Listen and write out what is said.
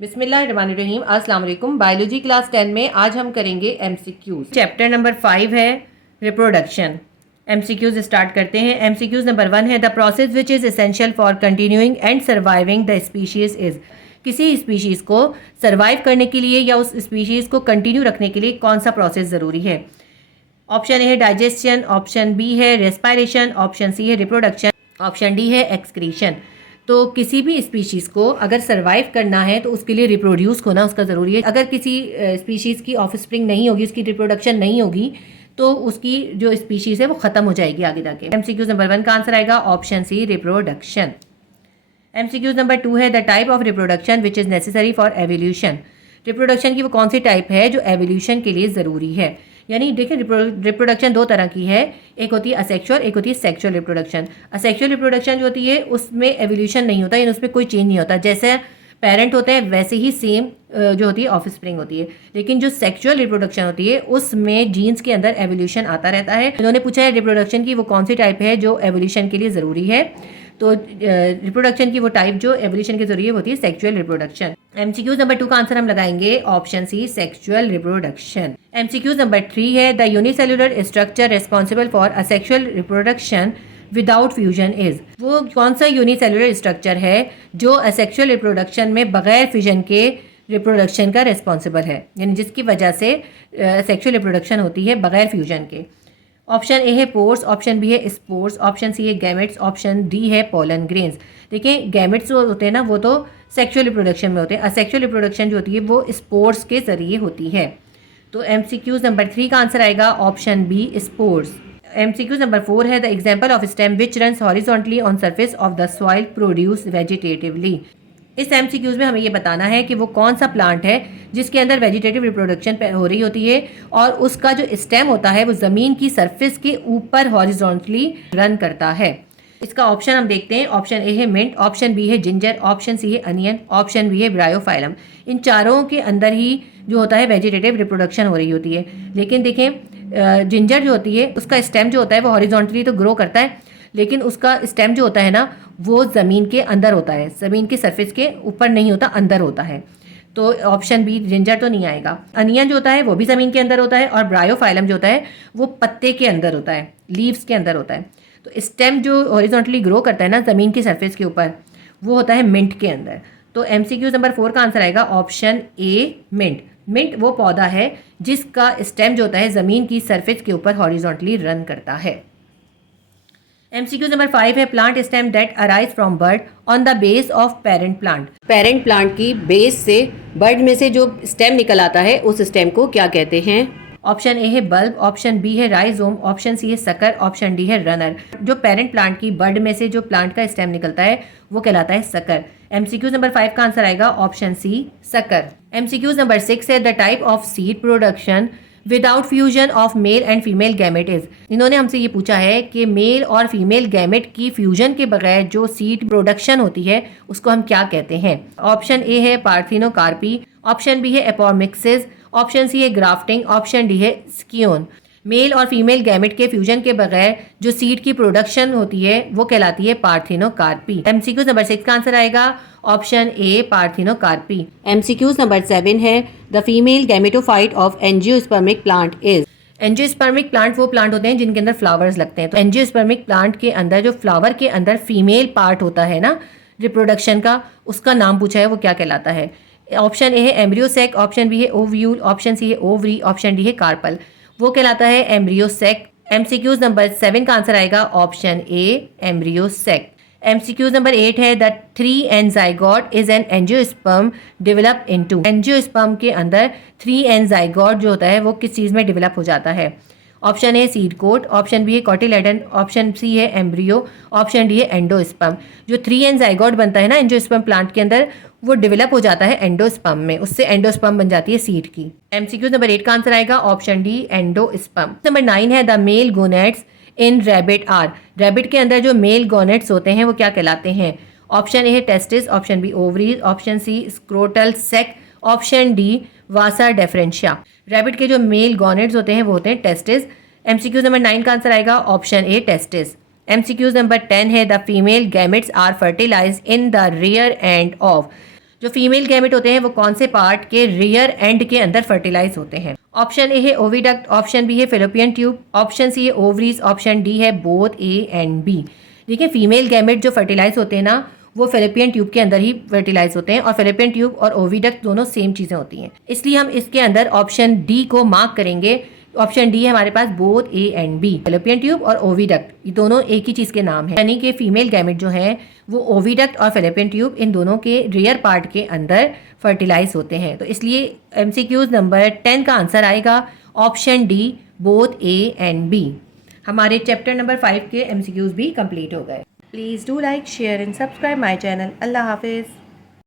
बिस्मिल्लाहिर्रहमानिर्रहीम। अस्सलाम वालेकुम। बायोलॉजी क्लास 10 में आज हम करेंगे एमसीक्यूज। चैप्टर नंबर 5 है रिप्रोडक्शन। एमसीक्यूज स्टार्ट करते हैं। एमसीक्यूज नंबर 1 है the process which is essential for continuing and surviving the species is. किसी स्पीशीज़ को सर्वाइव करने के लिए या उस स्पीशीज़ को कंटिन्यू रखने के लिए कौन सा प्रोसेस ज़रूरी है? ऑप्शन ए है डाइजेशन, ऑप्शन बी है रेस्पायरेशन, ऑप्शन सी है रिप्रोडक्शन, ऑप्शन डी है एक्सक्रीशन। तो किसी भी स्पीशीज़ को अगर सर्वाइव करना है तो उसके लिए रिप्रोड्यूस होना उसका ज़रूरी है। अगर किसी स्पीशीज़ की ऑफस्प्रिंग नहीं होगी, उसकी रिप्रोडक्शन नहीं होगी, तो उसकी जो स्पीशीज़ है वो ख़त्म हो जाएगी आगे जाके। एमसीक्यूज नंबर 1 का आंसर आएगा option C reproduction. MCQs number 2 है the type of reproduction which is necessary for evolution. Reproduction की वो कौन सी टाइप है जो एवोल्यूशन के लिए ज़रूरी है? यानी देखिए रिप्रोडक्शन दो तरह की है, एक होती है असेक्सुअल, एक होती है सेक्सुअल रिप्रोडक्शन। असेक्सुअल रिप्रोडक्शन जो होती है उसमें एवोल्यूशन नहीं होता, यानी उसमें कोई चेंज नहीं होता, जैसे पेरेंट होते हैं वैसे ही सेम जो होती है ऑफस्प्रिंग होती है। लेकिन जो सेक्सुअल रिप्रोडक्शन होती है उसमें जीन्स के अंदर एवोल्यूशन आता रहता है। इन्होंने पूछा है रिप्रोडक्शन की वो कौन सी टाइप है जो एवोल्यूशन के लिए ज़रूरी है, तो रिप्रोडक्शन की वो टाइप जो एवोल्यूशन के जरिए होती है सेक्सुअल रिप्रोडक्शन। एमसीक्यूज नंबर 2 का आंसर हम लगाएंगे option C sexual reproduction. MCQs number 3 है the unicellular structure responsible for asexual reproduction without fusion is. वो कौन सा यूनिसेलुलर स्ट्रक्चर है जो असेक्सुअल रिप्रोडक्शन में बगैर फ्यूजन के रिप्रोडक्शन का रिस्पॉन्सिबल है, यानी जिसकी वजह से सेक्सुअल रिप्रोडक्शन होती है बगैर फ्यूजन के। ऑप्शन ए है पोर्स, ऑप्शन बी है स्पोर्स, ऑप्शन सी है गैमेट्स, ऑप्शन डी है पोलन ग्रेन्स। देखिए गैमेट्स जो होते हैं ना वो तो सेक्सुअल रिप्रोडक्शन में होते हैं, असेक्सुअल रिप्रोडक्शन जो होती है वो स्पोर्स के जरिए होती है। तो एमसीक्यूज नंबर 3 का आंसर आएगा option B spores. MCQs number 4 है the example of stem which runs horizontally on surface of the soil produce vegetatively. इस एमसीक्यूज में हमें ये बताना है कि वो कौन सा प्लांट है जिसके अंदर वेजिटेटिव रिप्रोडक्शन हो रही होती है और उसका जो स्टेम होता है वो ज़मीन की सरफेस के ऊपर हॉरिजॉन्टली रन करता है। इसका ऑप्शन हम देखते हैं। ऑप्शन ए है मिंट, ऑप्शन बी है जिंजर, ऑप्शन सी है अनियन, ऑप्शन बी है ब्रायोफाइलम। इन चारों के अंदर ही जो होता है वेजिटेटिव रिप्रोडक्शन हो रही होती है। लेकिन देखें जिंजर जो होती है उसका स्टेम जो होता है वो हॉरिजॉन्टली तो ग्रो करता है, लेकिन उसका स्टेम जो होता है ना वो ज़मीन के अंदर होता है, ज़मीन की सरफेस के ऊपर नहीं होता, अंदर होता है। तो ऑप्शन बी जिंजर तो नहीं आएगा। अनियन जो होता है वो भी ज़मीन के अंदर होता है और ब्रायोफाइलम जो होता है वो पत्ते के अंदर होता है, लीव्स के अंदर होता है। तो स्टेम जो हॉरिजॉन्टली ग्रो करता है ना ज़मीन की सरफेस के ऊपर वो होता है मिंट के अंदर। तो एमसीक्यू नंबर 4 का आंसर आएगा ऑप्शन ए मिंट। मिंट वो पौधा है जिसका स्टेम जो होता है ज़मीन की सरफेस के ऊपर हॉरिजॉन्टली रन करता है। एमसीक्यू नंबर 5 है plant stem that arise from bird on the base of parent plant. Parent plant की बेस से बर्ड में से जो स्टेम निकल आता है उस स्टेम को क्या कहते हैं? ऑप्शन ए है बल्ब, ऑप्शन बी है राइजोम, ऑप्शन सी है सकर, ऑप्शन डी है रनर। जो पेरेंट प्लांट की बर्ड में से जो प्लांट का स्टेम निकलता है वो कहलाता है सकर। एमसीक्यूज नंबर 5 का आंसर आएगा option C sucker. MCQs number 6 है the type of seed production without fusion of male and female gamete is. इन्होंने हमसे ये पूछा है कि मेल और फीमेल गैमेट की फ्यूजन के बगैर जो सीड प्रोडक्शन होती है उसको हम क्या कहते हैं? ऑप्शन ए है पार्थिनोकार्पी, ऑप्शन बी है एपोमिक्सिस, ऑप्शन सी है ग्राफ्टिंग, ऑप्शन डी है स्कियोन। मेल और फीमेल गैमेट के फ्यूजन के बगैर जो सीड की प्रोडक्शन होती है वो कहलाती है पार्थिनोकार्पी। एमसीक्यूज नंबर 6 का आंसर आएगा ऑप्शन ए पार्थिनोकार्पी। एमसीक्यूज नंबर 7 है the female gametophyte of angiospermic plant is. Angiospermic plant वो प्लांट होते हैं जिनके अंदर फ्लावर्स लगते हैं। तो एंजियोस्पर्मिक प्लांट के अंदर जो फ्लावर के अंदर फीमेल पार्ट होता है ना रिप्रोडक्शन का, उसका नाम पूछा है वो क्या कहलाता है? ऑप्शन ए है एम्ब्रियोसेक, ऑप्शन बी है ओव्यूल, ऑप्शन सी है ओवरी, ऑप्शन डी है कार्पल। वो कहलाता है एम्ब्रियोसेक। एमसीक्यूज नंबर 7 का आंसर आएगा ऑप्शन ए एम्ब्रियोसेक। एमसीक्यूज नंबर 8 है the 3N zygote is an angiosperm develop into. Angiosperm के अंदर 3N ज़ाइगोट जो होता है वो किस चीज़ में डेवलप हो जाता है? Option A seed coat, option B है कॉटिलेडन, ऑप्शन सी है एम्ब्रियो, ऑप्शन डी है एंडोस्पर्म। जो 3N ज़ाइगोट बनता है ना एंजियोस्पर्म प्लांट के अंदर वो डेवलप हो जाता है एंडोस्पर्म में, उससे एंडोस्पर्म बन जाती है सीड की। एमसीक्यू नंबर 8 का आंसर आएगा ऑप्शन डी एंडोस्पर्म। नंबर 9 है the male gonads in rabbit are. Rabbit के अंदर जो मेल गोनेट्स होते हैं वो क्या कहलाते हैं? ऑप्शन ए है testis, option B ovaries, option C scrotal sac, option D vasa deferentia. Rabbit के जो मेल गोनेट्स होते हैं वो होते हैं टेस्टिस। एमसीक्यू नंबर 9 का आंसर आएगा option A testis. MCQs number 10 है the female gametes are fertilize in the rear end of. जो फीमेल गैमेट होते हैं वो कौन से पार्ट के रियर एंड के अंदर फर्टिलाइज होते हैं? ऑप्शन ए है ओविडक्ट, ऑप्शन बी है फेलोपियन ट्यूब, ऑप्शन सी है ओवरीज, ऑप्शन डी है बोथ ए एंड बी। देखिए फीमेल गैमेट जो फर्टिलाइज होते हैं ना वो फेलोपियन ट्यूब के अंदर ही फर्टिलाइज होते हैं और फेलोपियन ट्यूब और ओविडक्ट दोनों सेम चीज़ें होती हैं, इसलिए हम इसके अंदर ऑप्शन डी को मार्क करेंगे। ऑप्शन डी है हमारे पास both A and B. Fallopian tube और ओविडक्ट ये दोनों एक ही चीज़ के नाम है, यानी कि फीमेल गैमेट जो है वो ओविडक्ट और फेलोपियन ट्यूब इन दोनों के रियर पार्ट के अंदर फर्टिलाइज होते हैं। तो इसलिए MCQs नंबर 10 का आंसर आएगा option D both A and B. हमारे चैप्टर नंबर 5 के MCQs भी कंप्लीट हो गए। Please do like share and subscribe my channel. अल्लाह हाफिज़।